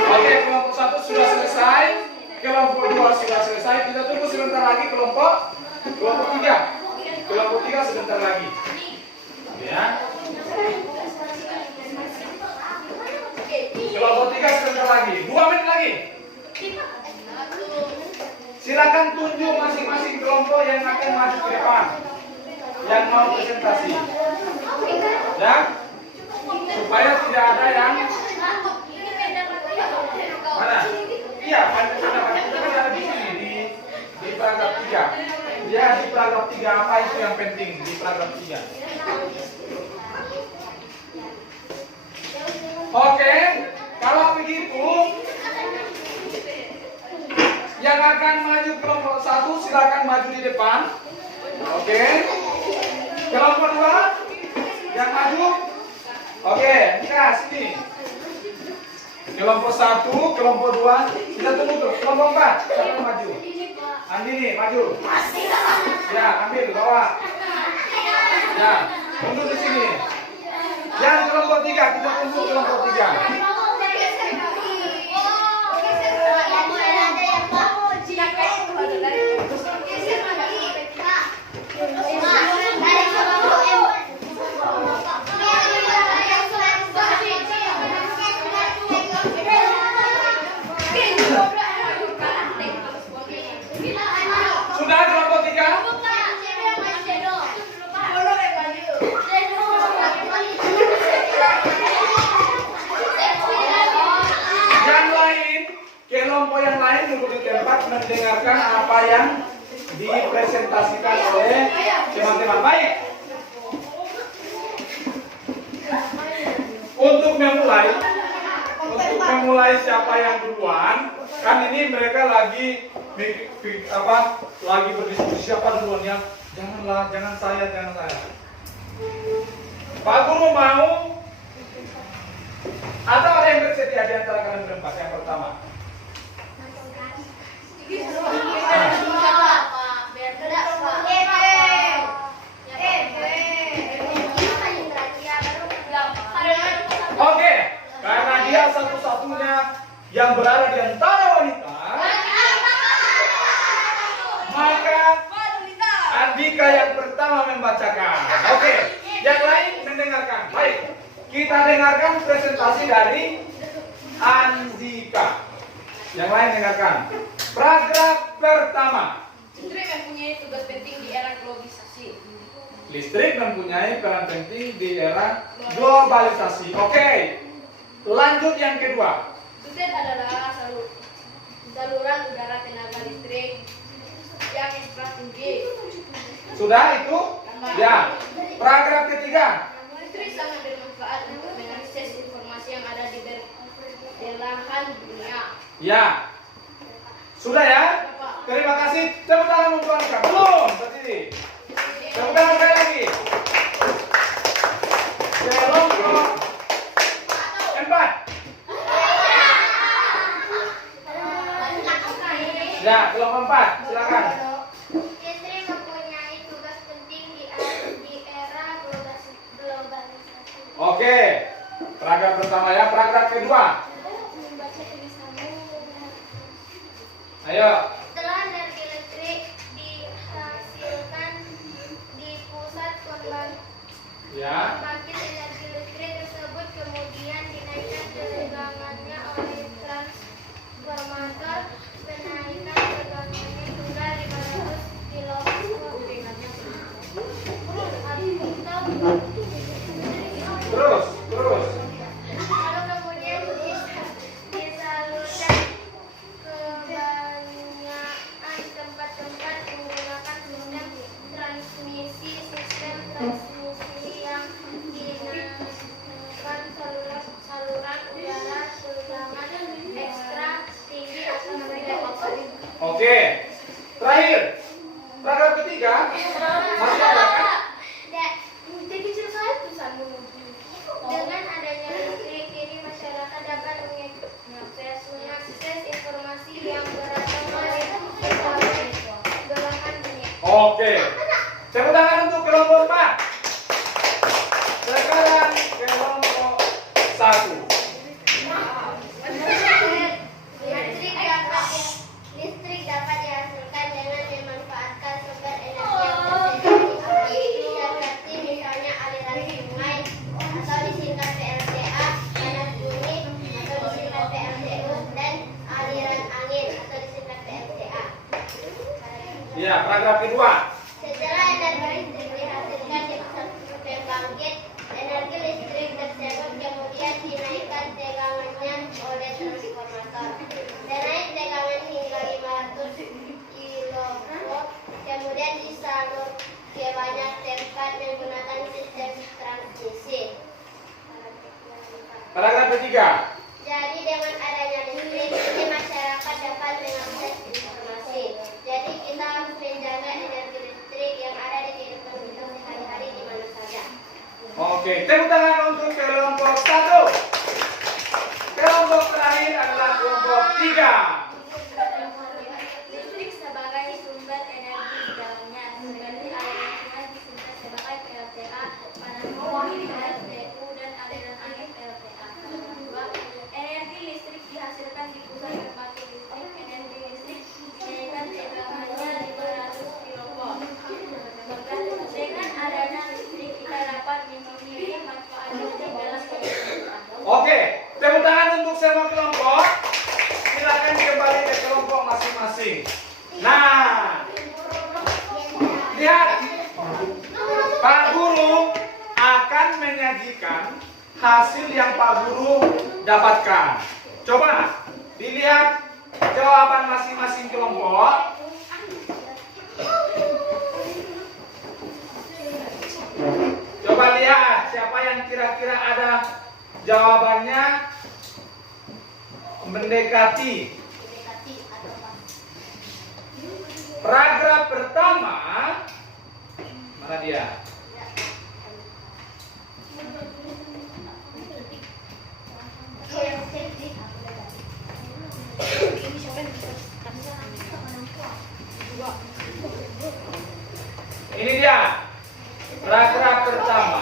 Oke, kelompok 1 sudah selesai. Kelompok 2 sudah selesai. Kita tunggu sebentar lagi kelompok 3. Kelompok 3 sebentar lagi. Ya. Kelompok 3 sebentar lagi. 2 menit lagi. Silakan tunjuk masing-masing kelompok yang akan maju ke depan. Yang mau presentasi. Ya. Supaya tidak ada yang mana? Iya, ada di sini di paragraf 3. Ya, di paragraf 3 apa itu yang penting di paragraf 3. Oke, kalau begitu yang akan maju kelompok 1 silakan maju di depan. Oke. Kelompok 2 yang maju. Oke, nah sini. Kelompok 1, kelompok 2, kita tunggu tuh. Kelompok 4, siapa maju? Andini, maju. Ya, ambil, bawa. Ya, tunggu di sini. Yang kelompok 3, kita tunggu kelompok 3. Sudah kelompok 3? Yang lain, kelompok yang lain duduk di tempat mendengarkan apa yang dipresentasikan oleh teman-teman. Baik. Untuk memulai siapa yang duluan, kan ini mereka lagi lagi berdiskusi siapa duluan ya. Jangan saya. Pak Guru mau atau ada yang bersedia di antara kalian berempat yang pertama? Oke, karena dia satu-satunya yang berada di antara wanita, maka Andika yang pertama membacakan. Oke, yang lain mendengarkan. Baik, kita dengarkan presentasi dari Andika. Yang lain dengarkan. Paragraf pertama. Listrik mempunyai tugas penting di era globalisasi. Listrik mempunyai peran penting di era globalisasi. Oke, lanjut yang kedua. Listrik adalah saluran udara tenaga listrik yang ekstra tinggi. Sudah itu? Ya. Paragraf ketiga. Listrik sangat bermanfaat untuk mengakses informasi yang ada di belahan dunia. Ya. Sudah ya? Terima kasih. Tepuk tangan untuk Andika. Belum. Tadi. Tepuk tangan sekali lagi. Kelompok 4. Ya, kelompok 4. Silakan. Listrik mempunyai tugas penting di era globalisasi. Oke. Paragraf pertama ya. Paragraf kedua. Membaca tulisanmu. Ayo. Setelah energi listrik transmisi yang dinamakan saluran udara tegangan ekstra tinggi atau rendah. Oke. Terakhir. Paragraf ketiga. Masih ada kan? Dengan adanya listrik ini masyarakat dapat mengakses informasi yang beragam dari belahan dunia. Oke. Tepuk tangan untuk kelompok 4. Sekarang kelompok 1. Listrik dapat dihasilkan dengan memanfaatkan sumber energi yang tersedia di alam, seperti misalnya aliran sungai atau disingkat PLTA, panas bumi atau disingkat PLTU, dan aliran angin atau disingkat PLTA. Ya, paragraf kedua. Setelah energi listrik dihasilkan di satu pembangkit, energi listrik tersebut kemudian dinaikkan tegangannya oleh transformator. Naik tegangan hingga 500 kV, kemudian disalur ke banyak tempat menggunakan sistem transmisi. Paragraf ketiga. Jadi dengan adanya listrik ini masyarakat dapat mengakses informasi. Jadi kita harus menjaga energi listrik yang ada di kehidupan kita sehari-hari di mana saja. Oke, tepuk tangan untuk kelompok 1. Kelompok terakhir adalah kelompok 3. Listrik sebagai sumber energi di dalamnya, seperti aliran sungai disingkat sebagai PLTA, panas bumi PLTU, dan aliran angin PLTA. Kedua, energi listrik dihasilkan di pusat pembangkit listrik. Energi listrik dinaikkan tegangannya 500 kV. Dengan adanya listrik kita dapat memiliki manfaat listrik dalam kehidupan. Oke, tepuk tangan untuk semua kelompok. Silakan kembali ke kelompok masing-masing. Nah, lihat, Pak Guru akan menyajikan hasil yang Pak Guru dapatkan. Coba dilihat jawaban masing-masing kelompok. Coba lihat siapa yang kira-kira ada jawabannya mendekati. Paragraf pertama, mana dia? Ini dia. Paragraf pertama.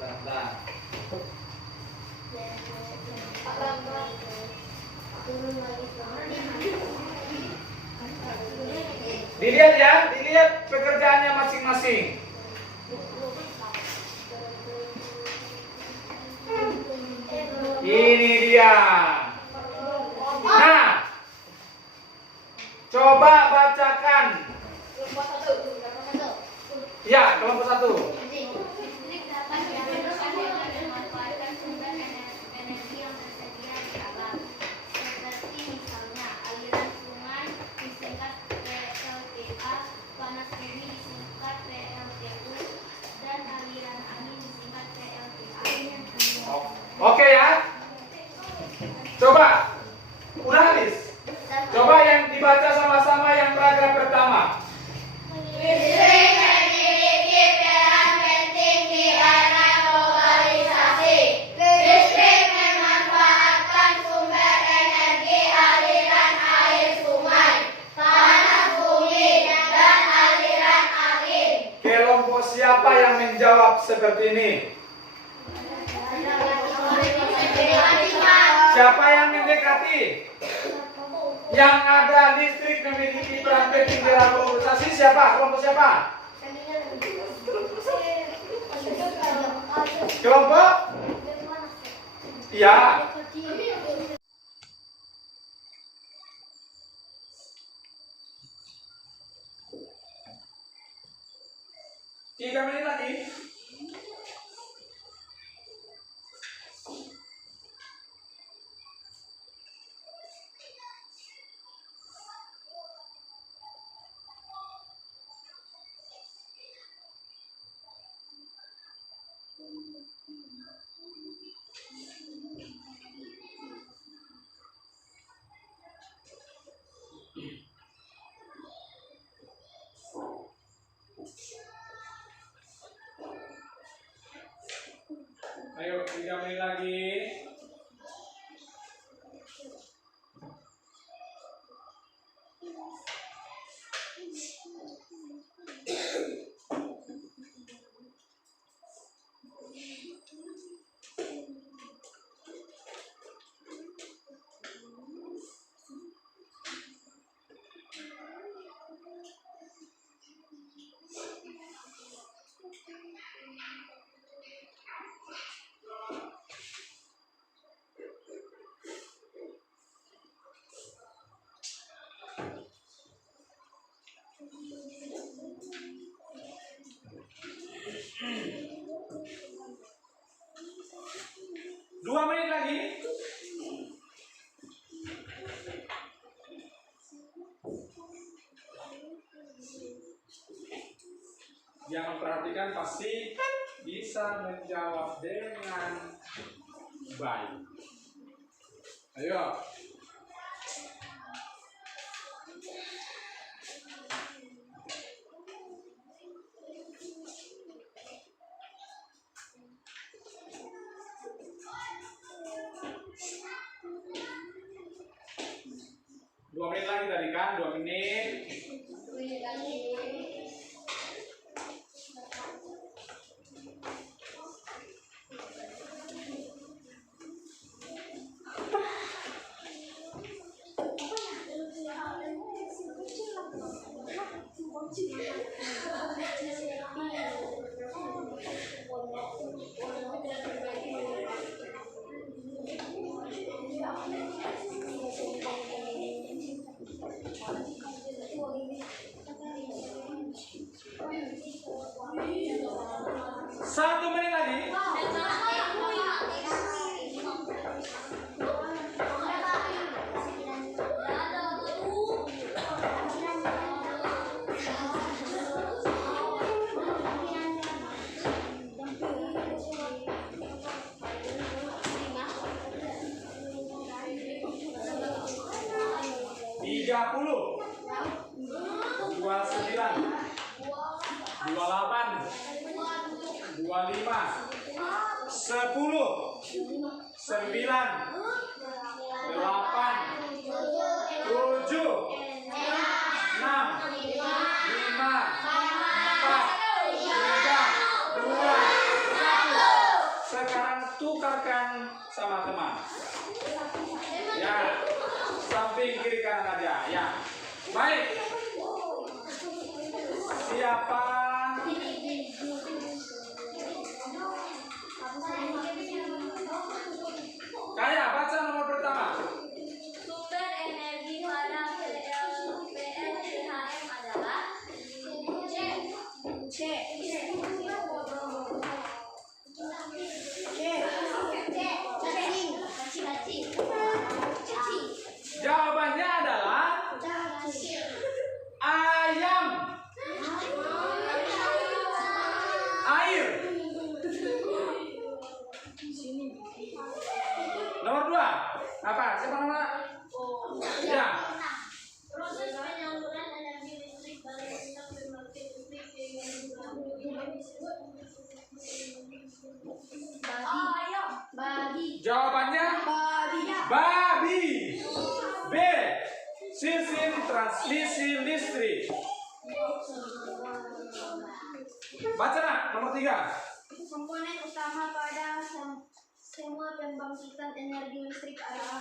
Bentar. Dilihat ya, dilihat pekerjaannya masing-masing. Ini dia. Nah, coba bacakan. Ya, kelompok 1. Listrik dapat dihasilkan dengan memanfaatkan sumber energi yang tersedia di alam, seperti misalnya aliran sungai disingkat PLTA, panas bumi disingkat PLTU, dan aliran angin disingkat PLTA. Oke ya. Coba. Udah habis. Coba yang dibaca sama-sama yang paragraf pertama. Listrik memiliki peran penting di era globalisasi. Listrik memanfaatkan sumber energi aliran air sungai, panas bumi, dan aliran angin. Kelompok siapa yang menjawab seperti ini? Siapa yang mendekati? Yang ada listrik memiliki peran penting dalam globalisasi siapa? Kelompok siapa? Kelompok? Iya. 3 menit lagi. Yang memperhatikan pasti bisa menjawab dengan baik. Ayo. Dua menit lagi tadi kan, 2 menit. Satu menit lagi. Tiga puluh, 29, 28, 25, 10, 9, 8, 7, 6, 5, 4, 3, 2, 1. Sekarang tukarkan sama teman. Ya, samping kiri kanan aja. Ya, baik. Siapa? Kaya, baca nomor pertama. Sumber energi pada PLTHM adalah Jawabannya adalah ayam. Air. Nomor 2. Apa? Siapa nama? Ya. Proses penyaluran energi listrik dari sistem pembangkit listrik ke yang disebut babi. Jawabannya babi. B. Sistem transmisi listrik. Baca nak, nomor 3. Komponen utama pada semua pembangkitan energi listrik adalah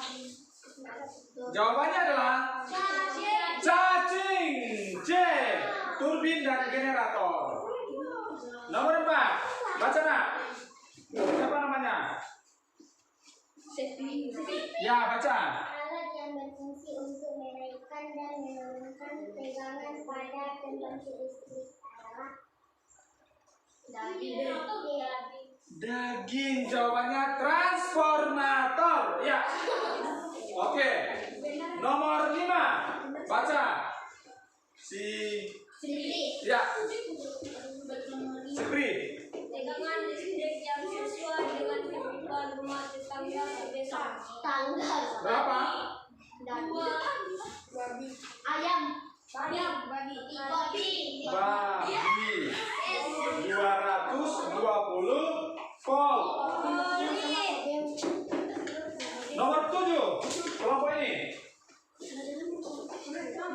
Jawabannya adalah cacing. C. Turbin dan generator. Nomor 4. Baca nak. Siapa namanya? Ya, baca. alat yang berfungsi untuk menaikkan dan menurunkan tegangan pada pembangkit listrik adalah Daging. Jawabannya transformator. Ya. Oke. Nomor 5. Baca. Ya. Sipri. tegangan listrik yang sesuai dengan kebutuhan rumah tetangga sebesar Berapa? ayam Babi. 220 volt. Nomor 7. Kelompok ini.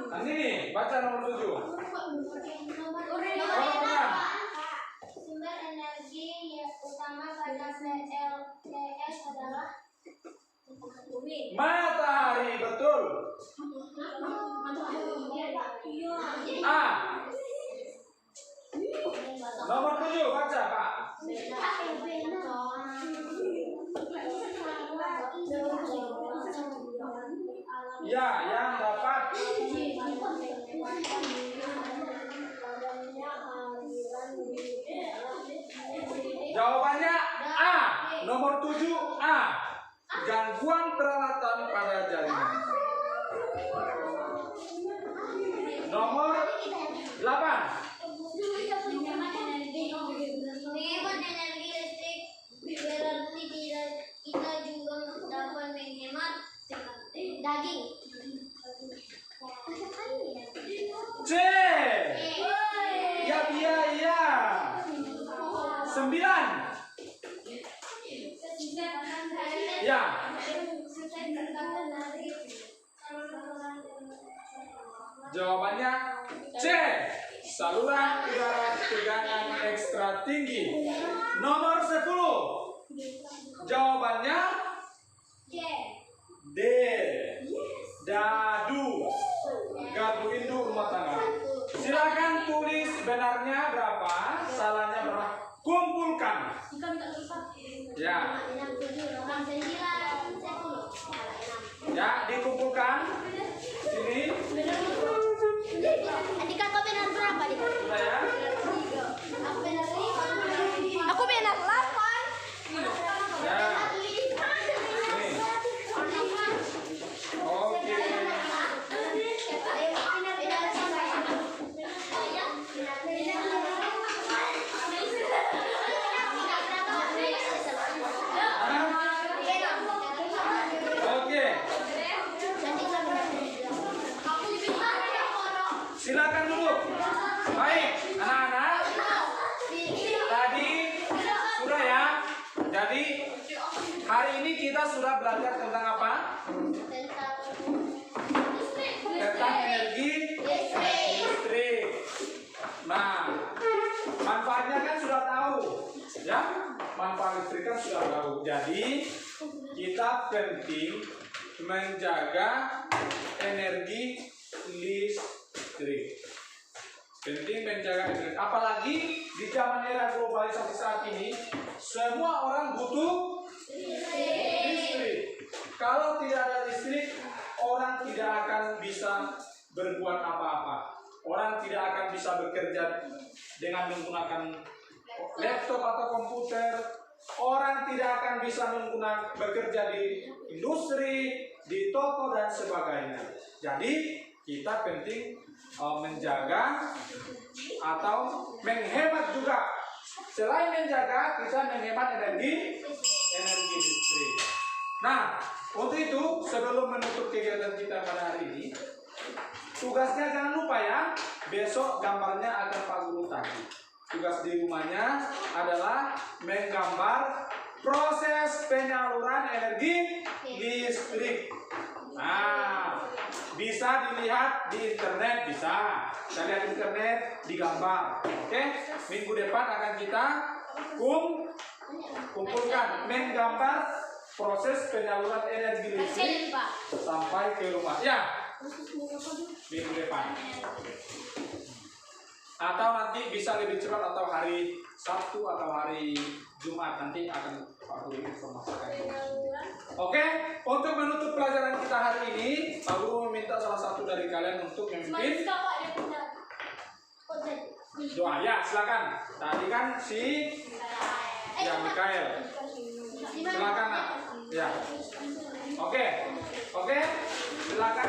Nah, ini baca nomor 7. Sumber energi yang utama pada PLTS adalah Matahari, betul. A. Nomor 7 baca, Pak. Ya, yang dapat. Jawabannya A. Nomor 7 A. Gangguan peralatan pada jaringan. Nomor 8. Ya. Jawabannya C. Saluran udara tegangan ekstra tinggi. Nomor 10. Jawabannya D. Dadu. Gardu induk rumah tangga. Silakan tulis benarnya berapa, salahnya berapa. Kumpulkan. Ya. Ya, dikumpulkan. Sini. Andika, kau benar berapa? Sudah ya. Aku benar 8. Ya. Nih. Oke. Oke. Silakan dulu. Baik, anak-anak. Tadi sudah ya. Jadi hari ini kita sudah belajar tentang apa? Tentang energi listrik. Nah, manfaatnya kan sudah tahu, ya? Manfaat listrik kan sudah tahu. Jadi kita penting menjaga energi listrik. Penting menjaga listrik. Apalagi di zaman era globalisasi saat ini, semua orang butuh listrik. Kalau tidak ada listrik, orang tidak akan bisa berbuat apa-apa. Orang tidak akan bisa bekerja dengan menggunakan laptop atau komputer. Orang tidak akan bisa bekerja di industri, di toko dan sebagainya. Jadi kita penting menjaga atau menghemat juga. Selain menjaga, kita menghemat energi listrik. Nah, untuk itu sebelum menutup kegiatan kita pada hari ini, tugasnya jangan lupa ya, besok gambarnya akan Pak Guru tadi. Tugas di rumahnya adalah menggambar proses penyaluran energi listrik. Nah, bisa dilihat di internet, bisa. Kita lihat di internet, digambar. Oke, minggu depan akan kita kumpulkan menggambar proses penyaluran energi listrik sampai ke rumah. Ya, minggu depan. Atau nanti bisa lebih cepat atau hari Sabtu atau hari Jumat nanti akan Pak Guru informasikan. Oke, untuk menutup pelajaran kita hari ini, Pak Guru meminta salah satu dari kalian untuk memimpin doa. Ya, silakan. Tadi kan si Mikael. Silakan, Nak. Ya. Oke, silakan